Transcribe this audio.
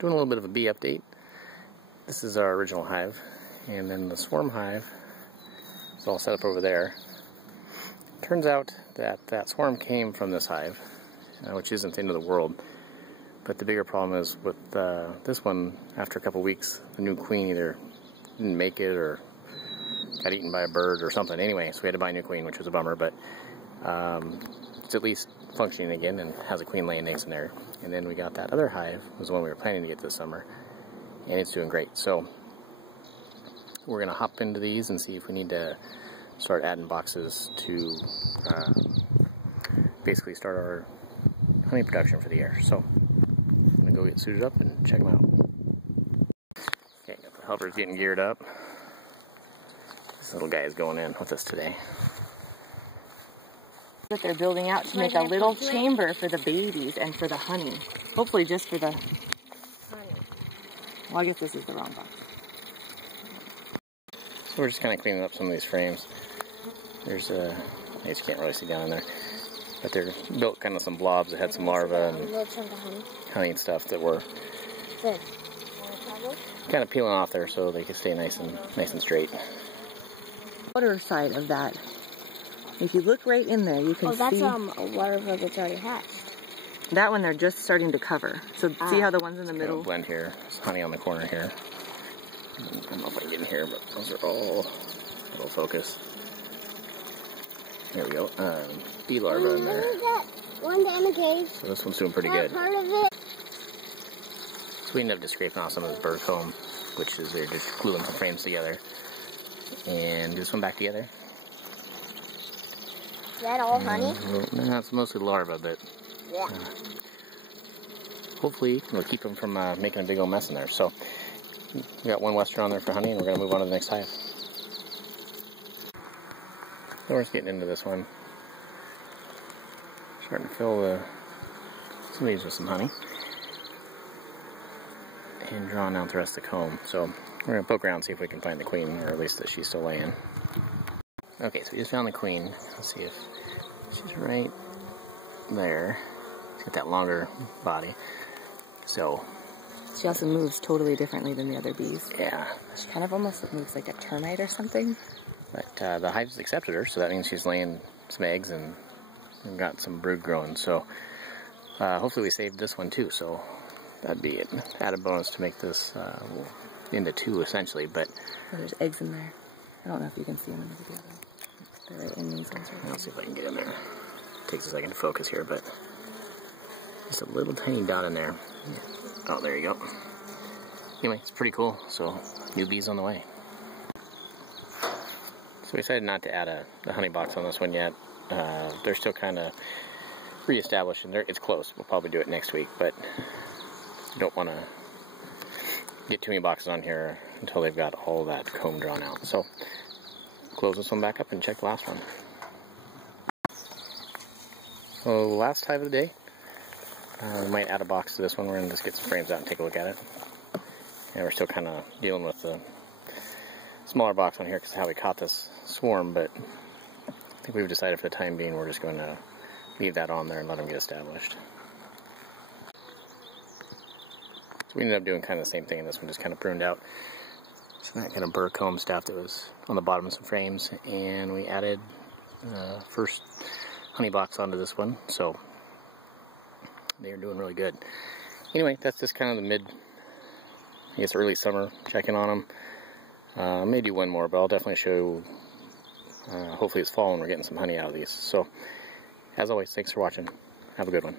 doing a little bit of a bee update. This is our original hive, and then the swarm hive is all set up over there. Turns out that that swarm came from this hive, which isn't the end of the world. But the bigger problem is with this one, after a couple weeks, the new queen either didn't make it or got eaten by a bird or something. Anyway, so we had to buy a new queen, which was a bummer, but it's at least functioning again and has a queen laying eggs in there. And then we got that other hive, was the one we were planning to get this summer, and it's doing great. So we're going to hop into these and see if we need to start adding boxes to basically start our honey production for the year. So I'm going to go get suited up and check them out. Okay, got the helpers getting geared up. This little guy is going in with us today. That they're building out to make a little chamber for the babies and for the honey. Hopefully just for the honey. Well, I guess this is the wrong box. So we're just kind of cleaning up some of these frames. There's a, you just can't really see down in there, but they're built kind of some blobs that had some larvae and honey and stuff that were kind of peeling off there so they could stay nice and straight. Water side of that. If you look right in there, you can see... Oh, that's a larva that's already hatched. That one they're just starting to cover. So see how the ones in the middle... Blend here. There's honey on the corner here. I don't know if I can get in here, but those are all... It'll focus. There we go. Bee larva in there. One's in the cave. So this one's doing pretty good. Part of it. So we ended up just scraping off some of this bird comb, which is they're just gluing some frames together. And do this one back together. Is that all honey? No, it's mostly larvae, but yeah. Hopefully we'll keep them from making a big old mess in there. So we got one western on there for honey, and we're going to move on to the next hive. So we're just getting into this one. Starting to fill some of these with some honey. And drawing out the rest of the comb. So we're going to poke around and see if we can find the queen, or at least that she's still laying. Okay, so we just found the queen. Let's see if she's right there. She's got that longer body. So she also moves totally differently than the other bees. Yeah. She kind of almost moves like a termite or something. But the hives accepted her, so that means she's laying some eggs and got some brood growing. So hopefully we saved this one too. So that'd be an added bonus to make this into two essentially. But there's eggs in there. I don't know if you can see them in the video. They're right in these ones. Let's see if I can get in there. Takes a second to focus here, but just a little tiny dot in there. Oh, there you go. Anyway, it's pretty cool. So new bees on the way. So we decided not to add a honey box on this one yet. They're still kind of reestablishing. It's close. We'll probably do it next week, but don't want to get too many boxes on here until they've got all that comb drawn out. So close this one back up and check the last one. So last hive of the day. We might add a box to this one. We're going to just get some frames out and take a look at it. And we're still kind of dealing with the smaller box on here because of how we caught this swarm, but I think we've decided for the time being we're just going to leave that on there and let them get established. So we ended up doing kind of the same thing, and this one just kind of pruned out. So that kind of burr comb stuff that was on the bottom of some frames, and we added first honey box onto this one, so they're doing really good. Anyway, that's just kind of the I guess early summer check-in on them. I may do one more, but I'll definitely show you, hopefully it's fall and we're getting some honey out of these. So, as always, thanks for watching. Have a good one.